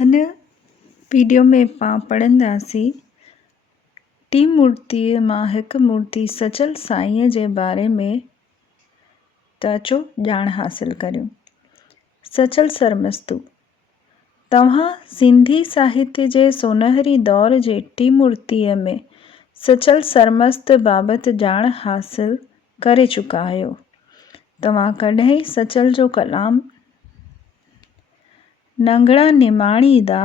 हिन वीडियो में पाण पढ़ंदासीं टी मूर्तीअ मां हिकु मूर्ति सचल साईंअ जे बारे में। त अचो ॼाण हासिल करियूं। सचल सरमस्तु तव्हां सिंधी साहित्य जे सोनहरी दौर जे टी मूर्तीअ में सचल सरमस्त बाबति ॼाण हासिल करे चुका आहियो। तव्हां कॾहिं सचल जो कलाम नंगड़ा निमाणी दा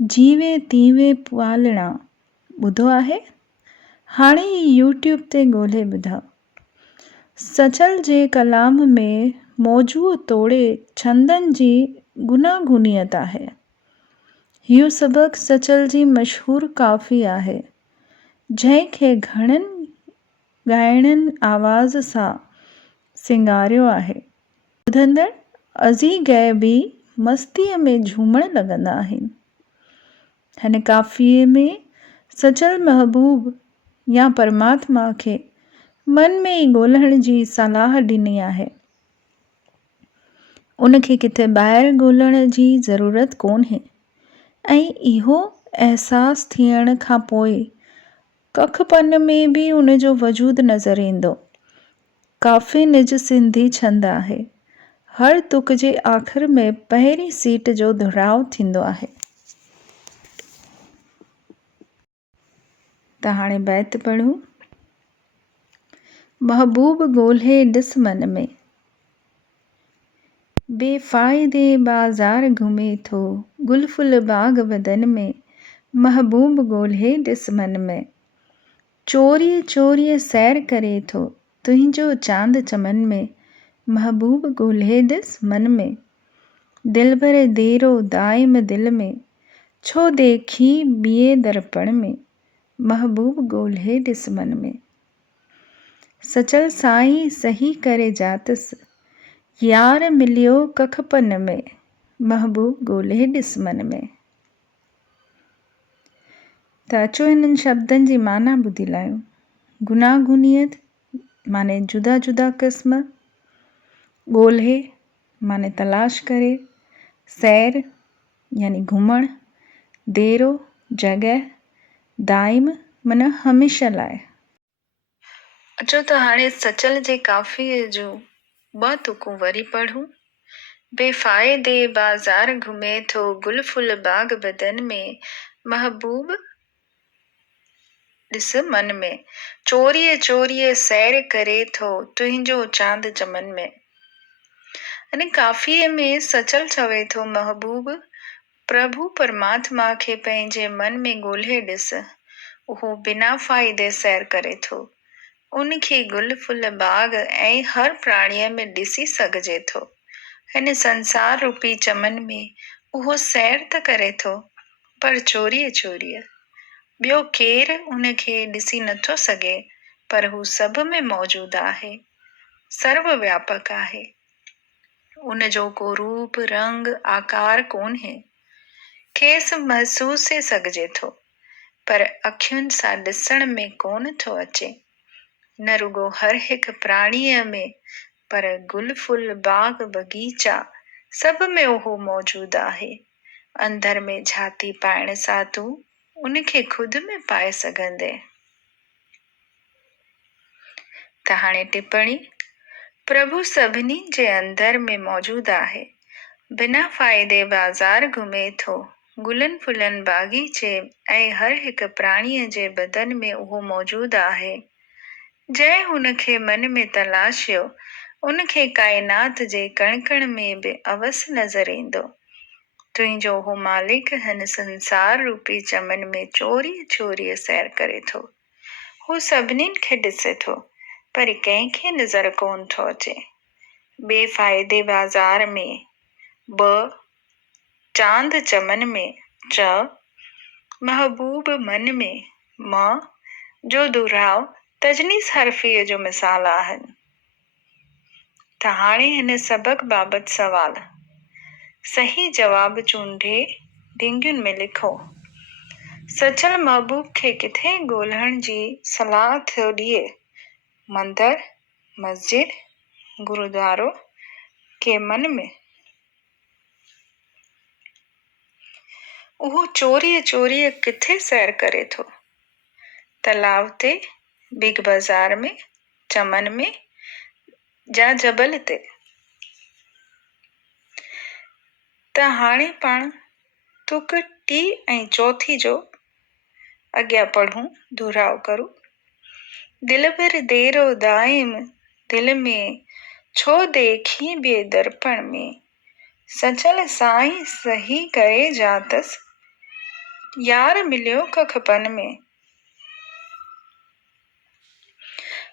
जीवे तीवे पालणा ॿुधो आहे? हाणे यूट्यूब ते ॻोल्हे ॿुधायो। सचल जे कलाम में मौजूअ तोड़े छंदनि जी गुनागुनियत आहे। इहो सबक़ सचल जी मशहूरु काफ़ी आहे, जंहिंखे घणनि ॻाइणनि आवाज़ सां सिंगारियो आहे। ॿुधंदड़ अज़ी ग़ैबी मस्तीअ में झूमण लॻंदा आहिनि। हिन काफ़िए में सचल महबूब या परमात्मा खे मन में ई ॻोल्हण जी सलाह ॾिनी आहे। उनखे किथे ॿाहिरि ॻोल्हण जी ज़रूरत कोन्हे ऐं इहो अहसासु थियण खां पोइ कखपन में बि उनजो वजूदु नज़र ईंदो। काफ़ी निज सिंधी छंद आहे। हर तुक जे आख़िर में पहिरीं सीट जो दुहराव थींदो आहे। त हाणे बैत पढ़ूं। महबूब ॻोल्हे ॾिस मन में, बेफ़ाइदे बाज़ार घुमे थो गुल फुल बाग़ बदन में। महबूब ॻोल्हे ॾिस मन में, चोरीअ चोरीअ सैर करे थो तुंहिंजो चांद चमन में। महबूब ॻोल्हे ॾिस मन में, दिलबर देरो दाइम दिल में छो देखी ॿिए दर्पण में। महबूब ॻोल्हे ॾिस मन में, सचल साईं सही करे जातसि यार मिलियो कखपन में। महबूब ॻोल्हे ॾिस मन में। त अचो हिननि शब्दनि जी माना ॿुधी लाहियूं। गुनागुनियत माने जुदा जुदा क़िस्म, ॻोल्हे माने तलाश करे, सैर यानी घुमण, देरो जॻह, दाइम माना हमेशह लाइ। अचो त हाणे सचल जे काफ़िए जूं ॿ तुकूं वरी पढ़ूं। बेफ़ाइदे बाज़ार घुमे थो गुल फुल बाग़ बदन में। महबूब ॾिस मन में, चोरीअ चोरीअ सैर करे थो तुंहिंजो चांद चमन में। अने काफ़ीअ में सचल चवे थो महबूब प्रभु परमात्मा खे पंहिंजे मन में ॻोल्हे ॾिस। उहो बिना फ़ाइदे सैर करे थो। उनखे गुल फुल बाग़ ऐं हर प्राणीअ में ॾिसी सघिजे थो। हिन संसार रूपी चमन में उहो सैर त करे थो, पर चोरीअ चोरीअ। ॿियो केरु उनखे ॾिसी नथो सघे, पर हू सभ में मौजूदु आहे, सर्व व्यापक आहे। उनजो को रूप रंग आकार कोन्हे, खेसि महसूसे सघिजे थो, पर अखियुनि सां ॾिसण में कोन थो अचे। न रुगो हर हिकु प्राणीअ में, पर गुल फुल बाग़ बगीचा सभ में उहो मौजूदु आहे। अंदर में झाती पाइण सां तूं उनखे खुद में पाए सघंदे। त हाणे टिप्पणी। प्रभु सभिनी जे अंदर में मौजूदु आहे। बिना फ़ाइदे बाज़ार घुमे थो गुलनि फुलनि बाग़ीचे ऐं हर हिकु प्राणीअ जे बदन में उहो मौजूदु आहे। जंहिं हुनखे मन में तलाशियो उनखे काइनात जे कण कण में बि अवसि नज़र ईंदो। तुंहिंजो उहो मालिक हिन संसार रूपी चमन में चोरीअ चोरीअ सैर करे थो। हू सभिनीनि खे ॾिसे थो, पर कंहिंखे नज़र कोन थो अचे। बेफ़ाइदे बाज़ार में ॿ, चांद चमन में च, महबूब मन में म जो दुहराव तजनीस हरफ़ीअ जो मिसाल आहिनि। त हाणे हिन सबक़ बाबति सवाल। सही जवाब चूंडे ढिंगियुनि में लिखो। सचल महबूब खे किथे ॻोल्हण जी सलाह थो ॾिए? मंदर, मस्जिद, गुरुद्वारो के मन में? उहो चोरीअ चोरीअ किथे सैर करे थो, तलाव ते, बिग बाज़ार में, चमन में या जबल ते। त हाणे पाण तुक टी ऐं चौथी जो अॻियां पढ़ूं, दुहराव करूं। दिल भर देरो दाइम दिल में, छो देखी ॿिए दर्पण में, सचल साईं सही करे जातस, यार मिलियो कखपन में।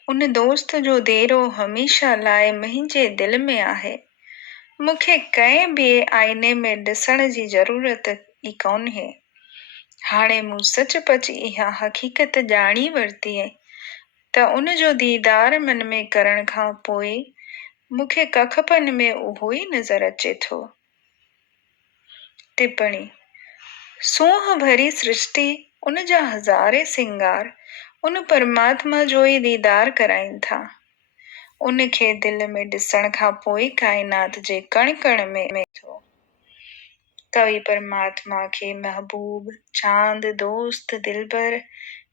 उन दोस्त जो देरो हमेशा लाइ मुंहिंजे दिल में आहे, मूंखे कंहिं ॿिए आईने में ॾिसण जी ज़रूरत ई कोन्हे। हाणे मूं सचपच इहा हक़ीक़त ॼाणी वरिती त उन जो दीदार मन में करण खां पोइ मूंखे कखपन में उहो ई नज़र अचे थो। टिप्पणी: सूंह भरी सृष्टि, उन जा हज़ारे सिंगार उन परमात्मा जो ई दीदार कराइनि था। उन खे दिल में ॾिसण खां पोइ काइनात जे कण कण में थो। कवि परमात्मा खे महबूब, चांद, दोस्त, दिलबर,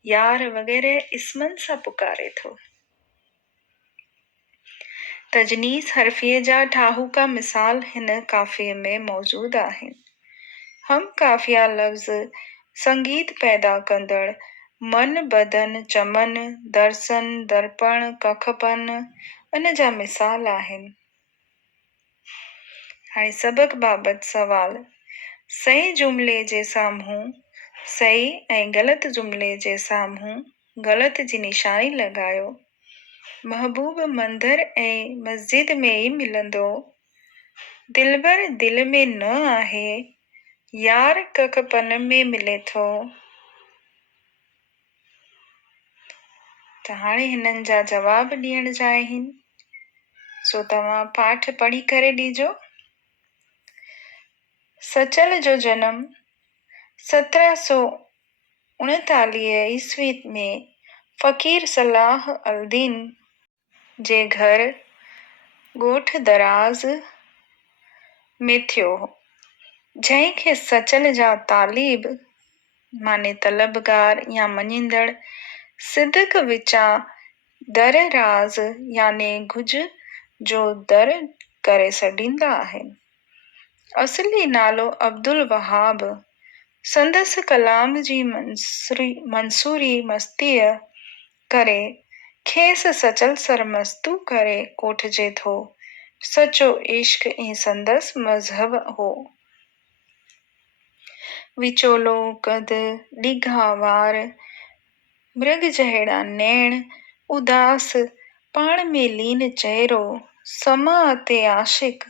यार वग़ैरह इस्मनि सां पुकारे थो। तजनीस हरफ़ीअ जा ठाहूका मिसाल हिन काफ़िए में मौजूद आहिनि। हम काफ़िया लफ़्ज़ संगीत पैदा कंदड़ मन, बदन, चमन, दर्शन, दर्पण, कखपन इन जा मिसाल आहिनि। हाणे सबक़ बाबति सवाल। सही जुमिले जे साम्हूं सही ऐं ग़लति जुमिले जे साम्हूं ग़लति जी निशानी लॻायो। महबूब मंदर ऐं मस्जिद में ई मिलंदो, दिलबर दिल में न आहे, यार कखपन में मिले थो। त हाणे हिननि जा जवाब ॾियण जा आहिनि, सो तव्हां पाठ पढ़ी करे ॾिजो। सचल जो जनम 1739 ईस्वी में फ़कीर सलाह अल-दीन जे घर ॻोठ दराज़ में थियो हो, जंहिंखे सचल जा तालिब माने तलबगार या मञींदड़, सिदक विचां दर राज़ याने गुज जो दर करे सॾींदा आहिनि। असली नालो अब्दुल वहाब, संदसि कलाम जी मंसूरी मस्तीअ करे खेसि सचल सरमस्तू करे कोठिजे थो। सचो इश्क ई संदसि मज़हब हो। विचोलो कद, ॾिघा वार, मृग जहिड़ा नैण, उदास पाण में लीन चहिरो, समा ते आशिक़।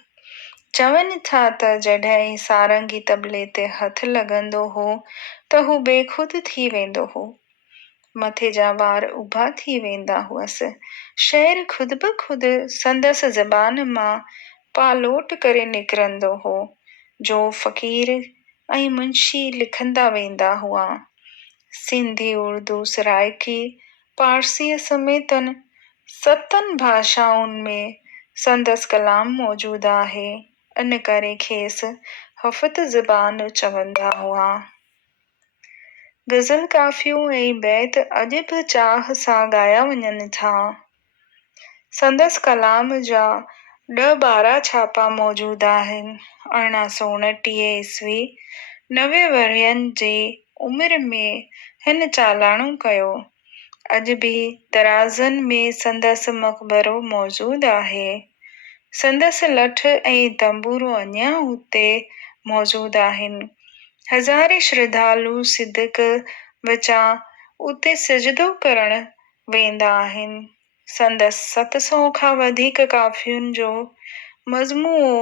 चवनि था त जॾहिं सारंगी तबले ते हथ लॻंदो हो त हू बेख़ुद थी वेंदो हो, मथे जा वार उभा थी वेंदा हुअसि। शेर ख़ुद ब ख़ुद संदसि ज़बान मां पालोट करे निकिरंदो हो, जो फ़कीर ऐं मुंशी लिखंदा वेंदा हुआ। सिंधी, उर्दू, सराइकी, पारसीअ समेतन 7 भाषाउनि में संदसि कलाम मौजूदु आहे, इन करे खेसि हफ़्त ज़बान चवंदा हुआ। ग़ज़ल काफ़ियूं ऐं बैत अॼु बि चाह सां ॻाया वञनि था। संदसि कलाम जा 10-12 छापा मौजूदु आहिनि। 1829 ईस्वी 90 वरहनि जी उमिरि में हिन चालाणो कयो। अॼु बि दराज़नि में संदसि मक़बरो मौजूदु आहे। संदसि लठ ऐं तंबूरो अञा हुते मौजूदु आहिनि। हज़ारे श्रद्धालु सिदक विचां उते सिजदो करण वेंदा आहिनि। संदसि 700 खां वधीक काफ़ियुनि जो मजमूओ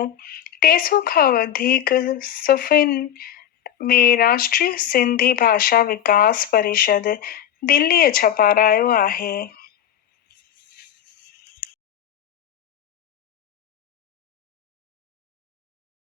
300 खां वधीक सुफ़्हनि में राष्ट्रीय सिंधी भाषा विकास परिषद दिल्लीअ छपारायो आहे।